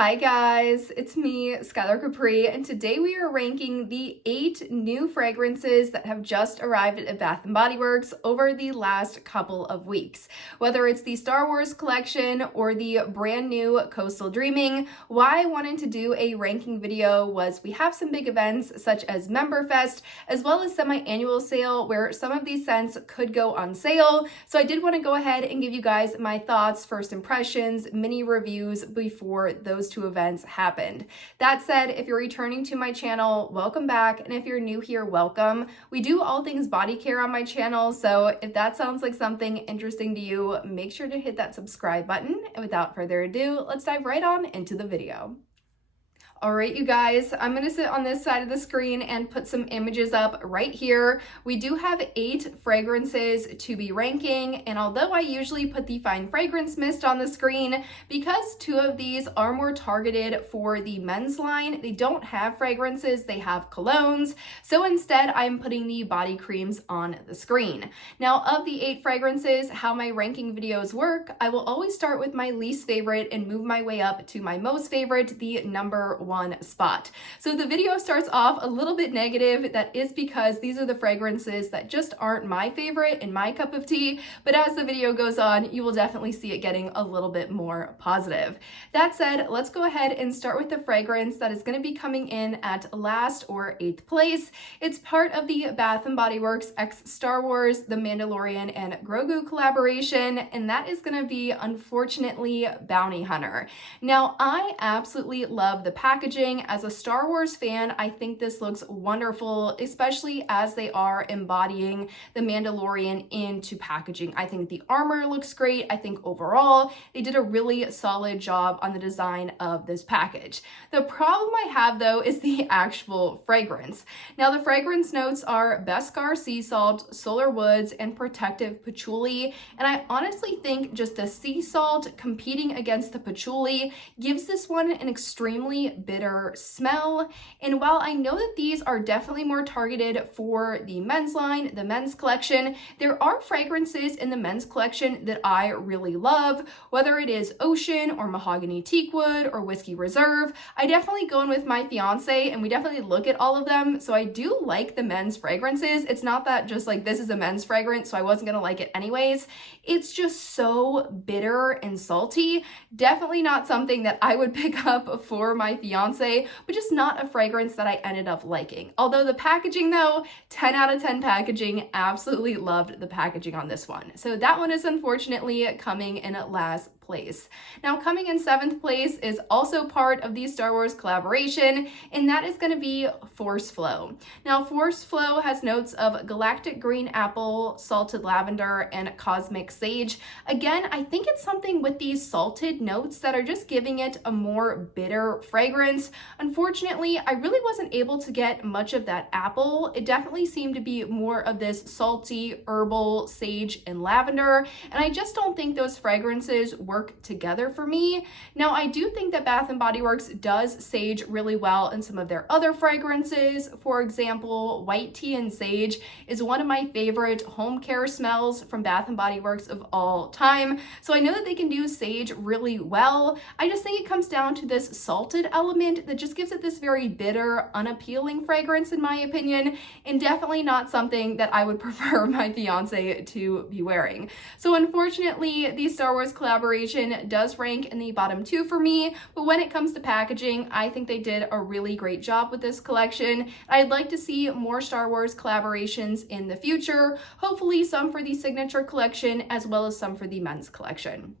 Hi guys, it's me, Skylar Capri, and today we are ranking the 8 new fragrances that have just arrived at Bath & Body Works over the last couple of weeks. Whether it's the Star Wars collection or the brand new Coastal Dreaming, why I wanted to do a ranking video was we have some big events such as Memberfest, as well as semi-annual sale where some of these scents could go on sale. So I did want to go ahead and give you guys my thoughts, first impressions, mini reviews before those two events happened. That said, if you're returning to my channel, welcome back, and if you're new here, welcome. We do all things body care on my channel, so if that sounds like something interesting to you, make sure to hit that subscribe button, and without further ado, let's dive right on into the video. All right, you guys, I'm gonna sit on this side of the screen and put some images up right here. We do have 8 fragrances to be ranking, and although I usually put the Fine Fragrance Mist on the screen, because 2 of these are more targeted for the men's line, they don't have fragrances, they have colognes, so instead I'm putting the body creams on the screen. Now, of the 8 fragrances, how my ranking videos work, I will always start with my least favorite and move my way up to my most favorite, the number 1 spot. So the video starts off a little bit negative. That is because these are the fragrances that just aren't my favorite and my cup of tea, but as the video goes on, you will definitely see it getting a little bit more positive. That said, let's go ahead and start with the fragrance that is going to be coming in at last or 8th place. It's part of the Bath & Body Works x Star Wars, The Mandalorian, and Grogu collaboration, and that is going to be, unfortunately, Bounty Hunter. Now, I absolutely love the packaging. As a Star Wars fan, I think this looks wonderful, especially as they are embodying the Mandalorian into packaging. I think the armor looks great. I think overall, they did a really solid job on the design of this package. The problem I have, though, is the actual fragrance. Now, the fragrance notes are Beskar sea salt, solar woods, and protective patchouli, and I honestly think just the sea salt competing against the patchouli gives this one an extremely bitter smell. And while I know that these are definitely more targeted for the men's line, the men's collection, there are fragrances in the men's collection that I really love, whether it is Ocean or Mahogany Teakwood or Whiskey Reserve. I definitely go in with my fiance and we definitely look at all of them. So I do like the men's fragrances. It's not that just like this is a men's fragrance, so I wasn't gonna like it anyways. It's just so bitter and salty. Definitely not something that I would pick up for my fiance, but just not a fragrance that I ended up liking. Although the packaging, though, 10 out of 10 packaging, absolutely loved the packaging on this one. So that one is unfortunately coming in at last place. Now, coming in 7th place is also part of the Star Wars collaboration, and that is going to be Force Flow. Now, Force Flow has notes of galactic green apple, salted lavender, and cosmic sage. Again, I think it's something with these salted notes that are just giving it a more bitter fragrance. Unfortunately, I really wasn't able to get much of that apple. It definitely seemed to be more of this salty, herbal, sage, and lavender, and I just don't think those fragrances work together for me. Now, I do think that Bath & Body Works does sage really well in some of their other fragrances. For example, White Tea and Sage is one of my favorite home care smells from Bath & Body Works of all time. So I know that they can do sage really well. I just think it comes down to this salted element that just gives it this very bitter, unappealing fragrance in my opinion, and definitely not something that I would prefer my fiance to be wearing. So unfortunately, the Star Wars collaboration does rank in the bottom 2 for me, but when it comes to packaging, I think they did a really great job with this collection. I'd like to see more Star Wars collaborations in the future, hopefully some for the signature collection as well as some for the men's collection.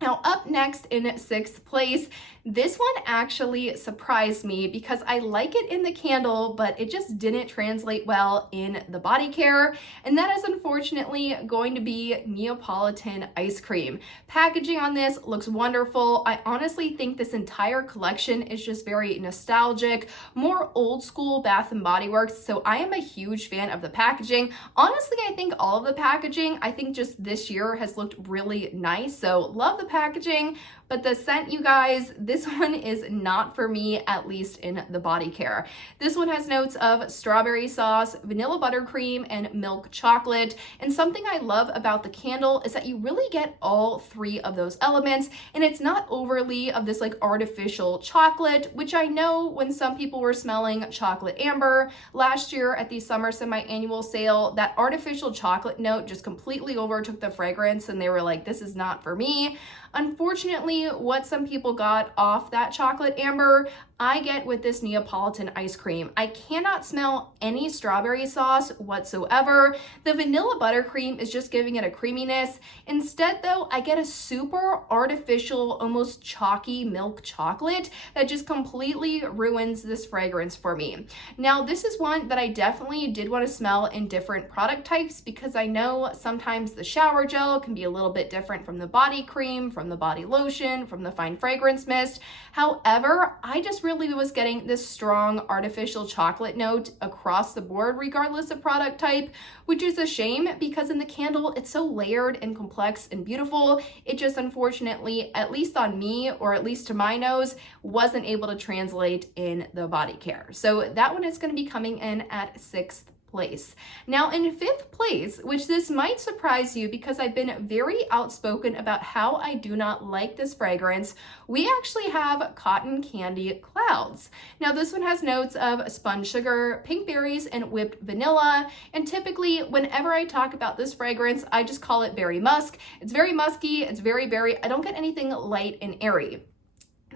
Now, up next in 6th place, this one actually surprised me because I like it in the candle, but it just didn't translate well in the body care, and that is unfortunately going to be Neapolitan ice cream. Packaging on this looks wonderful. I honestly think this entire collection is just very nostalgic, more old school Bath & Body Works, so I am a huge fan of the packaging. Honestly, I think all of the packaging, I think just this year has looked really nice, so love the packaging, but the scent, you guys, this one is not for me, at least in the body care. This one has notes of strawberry sauce, vanilla buttercream, and milk chocolate. And something I love about the candle is that you really get all three of those elements, and it's not overly of this like artificial chocolate, which I know when some people were smelling chocolate amber last year at the summer semi-annual sale, that artificial chocolate note just completely overtook the fragrance, and they were like, this is not for me. Unfortunately, what some people got off that chocolate amber, I get with this Neapolitan ice cream. I cannot smell any strawberry sauce whatsoever. The vanilla buttercream is just giving it a creaminess. Instead though, I get a super artificial, almost chalky milk chocolate that just completely ruins this fragrance for me. Now, this is one that I definitely did want to smell in different product types, because I know sometimes the shower gel can be a little bit different from the body cream, from the body lotion, from the fine fragrance mist. However, I just really was getting this strong artificial chocolate note across the board, regardless of product type, which is a shame because in the candle, it's so layered and complex and beautiful. It just unfortunately, at least on me, or at least to my nose, wasn't able to translate in the body care. So that one is going to be coming in at 6th place. Now in 5th place, which this might surprise you because I've been very outspoken about how I do not like this fragrance, we actually have Cotton Candy Clouds. Now this one has notes of spun sugar, pink berries, and whipped vanilla. And typically whenever I talk about this fragrance, I just call it berry musk. It's very musky, it's very berry. I don't get anything light and airy.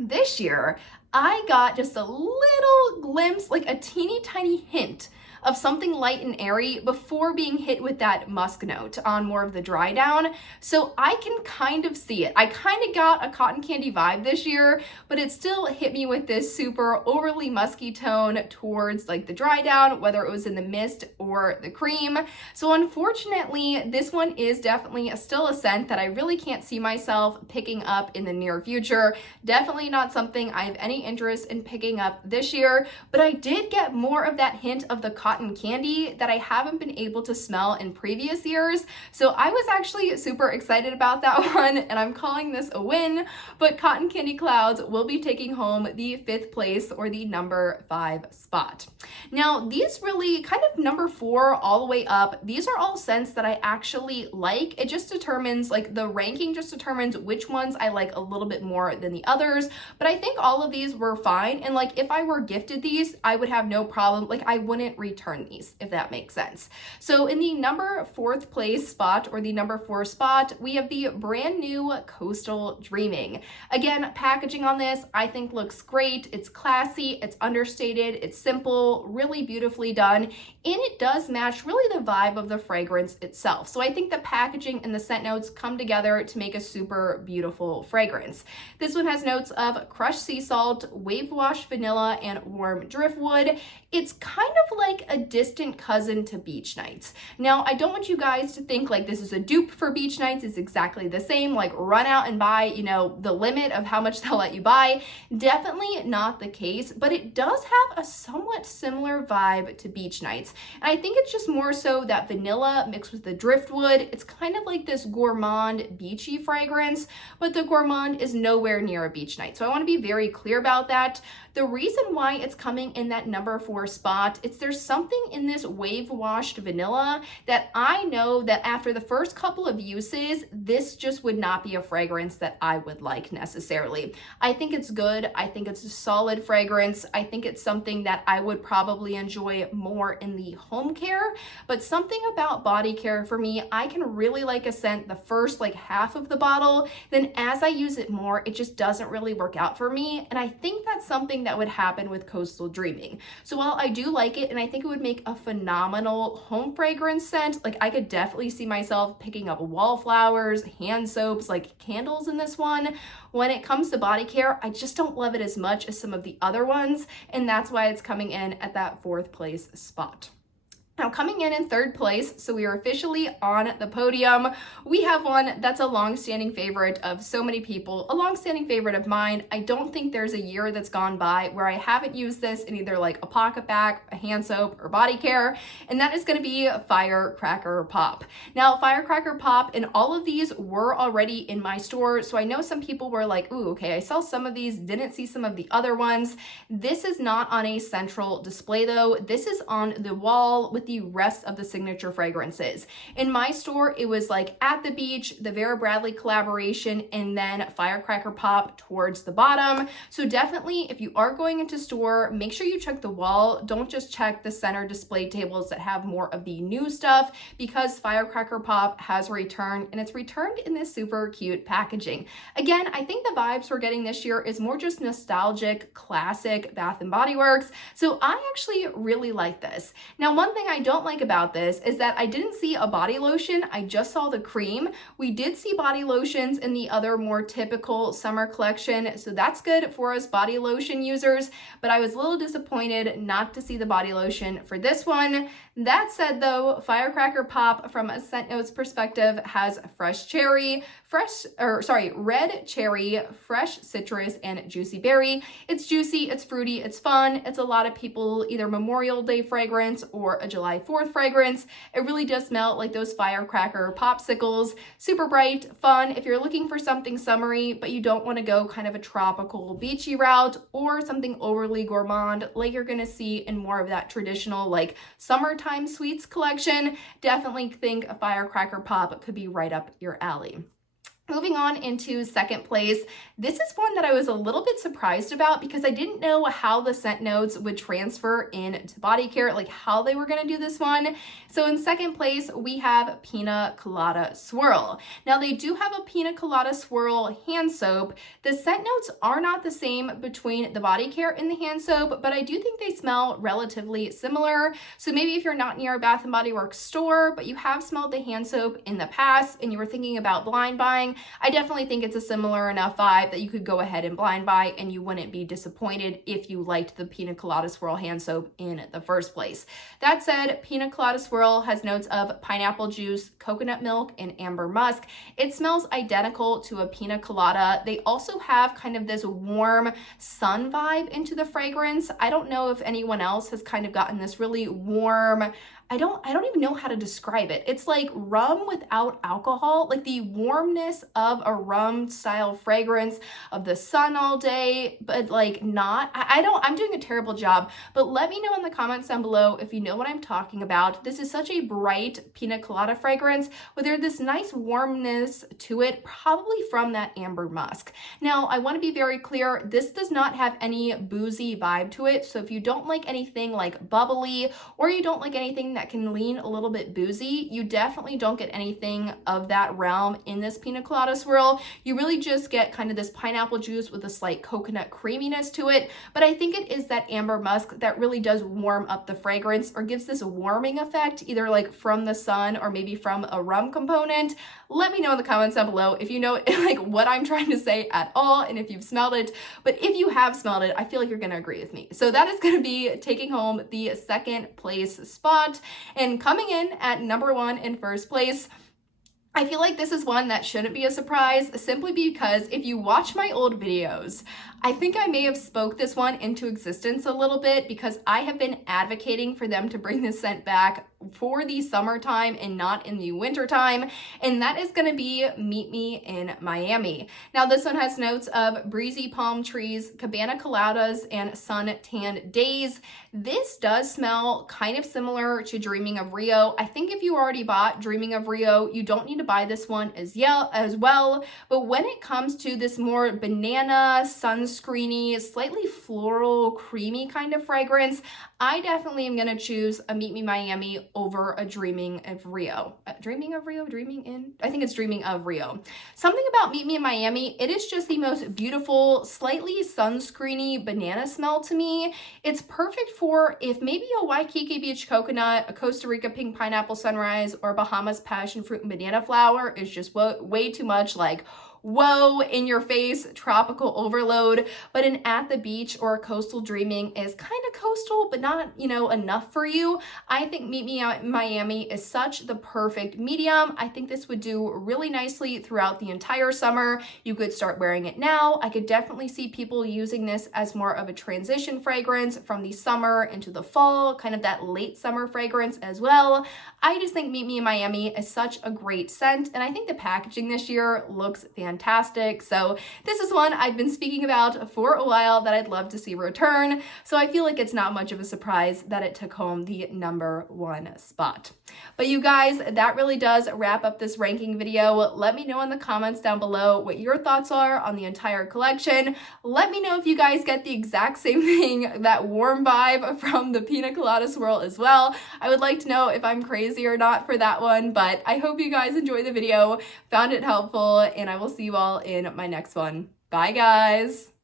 This year, I got just a little glimpse, like a teeny tiny hint of something light and airy before being hit with that musk note on more of the dry down. So I can kind of see it. I kind of got a cotton candy vibe this year, but it still hit me with this super overly musky tone towards like the dry down, whether it was in the mist or the cream. So unfortunately, this one is definitely still a scent that I really can't see myself picking up in the near future. Definitely not something I have any interest in picking up this year, but I did get more of that hint of the cotton candy that I haven't been able to smell in previous years. So I was actually super excited about that one, and I'm calling this a win, but Cotton Candy Clouds will be taking home the 5th place, or the number 5 spot. Now these really kind of number 4 all the way up, these are all scents that I actually like. It just determines, like the ranking just determines which ones I like a little bit more than the others, but I think all of these were fine. And like if I were gifted these, I would have no problem. Like I wouldn't return these, if that makes sense. So in the number 4th place spot, or the number 4 spot, we have the brand new Coastal Dreaming. Again, packaging on this I think looks great. It's classy, it's understated, it's simple, really beautifully done, and it does match really the vibe of the fragrance itself. So I think the packaging and the scent notes come together to make a super beautiful fragrance. This one has notes of crushed sea salt, wave wash vanilla, and warm driftwood. It's kind of like a distant cousin to Beach Nights. Now, I don't want you guys to think like this is a dupe for Beach Nights. It's exactly the same, like run out and buy, you know, the limit of how much they'll let you buy. Definitely not the case, but it does have a somewhat similar vibe to Beach Nights. And I think it's just more so that vanilla mixed with the driftwood. It's kind of like this gourmand beachy fragrance, but the gourmand is nowhere near a Beach Night. So I want to be very clear about that. The reason why it's coming in that number 4 spot, there's something in this wave washed vanilla that I know that after the first couple of uses, this just would not be a fragrance that I would like necessarily. I think it's good. I think it's a solid fragrance. I think it's something that I would probably enjoy more in the home care, but something about body care for me, I can really like a scent the first like half of the bottle. Then as I use it more, it just doesn't really work out for me. And I think that's something that would happen with Coastal Dreaming. So while I do like it, and I think it would make a phenomenal home fragrance scent, like I could definitely see myself picking up wallflowers, hand soaps, like candles in this one. When it comes to body care, I just don't love it as much as some of the other ones, and that's why it's coming in at that 4th place spot. Now, coming in third place, so we are officially on the podium, we have one that's a long-standing favorite of so many people, a long-standing favorite of mine. I don't think there's a year that's gone by where I haven't used this in either like a pocket pack, a hand soap, or body care, and that is going to be Firecracker Pop. Now, Firecracker Pop and all of these were already in my store, so I know some people were like, ooh, okay, I saw some of these, didn't see some of the other ones. This is not on a central display though. This is on the wall with the rest of the signature fragrances. In my store, it was like At the Beach, the Vera Bradley collaboration, and then Firecracker Pop towards the bottom. So definitely, if you are going into store, make sure you check the wall. Don't just check the center display tables that have more of the new stuff, because Firecracker Pop has returned, and it's returned in this super cute packaging. Again, I think the vibes we're getting this year is more just nostalgic, classic Bath & Body Works. So I actually really like this. Now, one thing I don't like about this is that I didn't see a body lotion. I just saw the cream. We did see body lotions in the other more typical summer collection, so that's good for us body lotion users, but I was a little disappointed not to see the body lotion for this one. That said though, Firecracker Pop from a scent notes perspective has red cherry, fresh citrus, and juicy berry. It's juicy, it's fruity, it's fun. It's a lot of people either Memorial Day fragrance or a July 4th fragrance. It really does smell like those Firecracker popsicles. Super bright, fun. If you're looking for something summery, but you don't want to go kind of a tropical beachy route or something overly gourmand like you're going to see in more of that traditional like summertime sweets collection, definitely think a Firecracker Pop could be right up your alley. Moving on into second place, this is one that I was a little bit surprised about because I didn't know how the scent notes would transfer into body care, like how they were going to do this one. So in second place, we have Pina Colada Swirl. Now they do have a Pina Colada Swirl hand soap. The scent notes are not the same between the body care and the hand soap, but I do think they smell relatively similar. So maybe if you're not near a Bath & Body Works store, but you have smelled the hand soap in the past and you were thinking about blind buying, I definitely think it's a similar enough vibe that you could go ahead and blind buy and you wouldn't be disappointed if you liked the Pina Colada Swirl hand soap in the first place. That said, Pina Colada Swirl has notes of pineapple juice, coconut milk, and amber musk. It smells identical to a Pina Colada. They also have kind of this warm sun vibe into the fragrance. I don't know if anyone else has kind of gotten this really warm, I don't even know how to describe it. It's like rum without alcohol, like the warmness of a rum style fragrance of the sun all day, but like not, I'm doing a terrible job, but let me know in the comments down below if you know what I'm talking about. This is such a bright Pina Colada fragrance with this nice warmness to it, probably from that amber musk. Now, I want to be very clear, this does not have any boozy vibe to it. So if you don't like anything like bubbly, or you don't like anything that can lean a little bit boozy, you definitely don't get anything of that realm in this Pina Colada Swirl. You really just get kind of this pineapple juice with a slight coconut creaminess to it, but I think it is that amber musk that really does warm up the fragrance or gives this warming effect, either like from the sun or maybe from a rum component. Let me know in the comments down below if you know like what I'm trying to say at all and if you've smelled it, but if you have smelled it, I feel like you're gonna agree with me. So that is gonna be taking home the second place spot. And coming in at number one in first place, I feel like this is one that shouldn't be a surprise, simply because if you watch my old videos, I think I may have spoke this one into existence a little bit because I have been advocating for them to bring this scent back for the summertime and not in the wintertime, and that is going to be Meet Me in Miami. Now this one has notes of breezy palm trees, cabana coladas, and sun-tanned days. This does smell kind of similar to Dreaming of Rio. I think if you already bought Dreaming of Rio, you don't need to buy this one as well, but when it comes to this more banana, sunscreeny, slightly floral, creamy kind of fragrance, I definitely am going to choose a Meet Me Miami over a Dreaming of Rio. Dreaming of Rio? I think it's Dreaming of Rio. Something about Meet Me in Miami, it is just the most beautiful, slightly sunscreeny banana smell to me. It's perfect for if maybe a Waikiki Beach coconut, a Costa Rica pink pineapple sunrise, or Bahamas passion fruit and banana flower is just way too much like whoa, in your face, tropical overload, but an at the beach or coastal dreaming is kind of coastal, but not, enough for you. I think Meet Me Out in Miami is such the perfect medium. I think this would do really nicely throughout the entire summer. You could start wearing it now. I could definitely see people using this as more of a transition fragrance from the summer into the fall, kind of that late summer fragrance as well. I just think Meet Me in Miami is such a great scent, and I think the packaging this year looks fantastic. So this is one I've been speaking about for a while that I'd love to see return. So I feel like it's not much of a surprise that it took home the #1 spot. But you guys, that really does wrap up this ranking video. Let me know in the comments down below what your thoughts are on the entire collection. Let me know if you guys get the exact same thing, that warm vibe from the Pina Colada Swirl as well. I would like to know if I'm crazy or not for that one, but I hope you guys enjoyed the video, found it helpful, and I will see you all in my next one. Bye guys!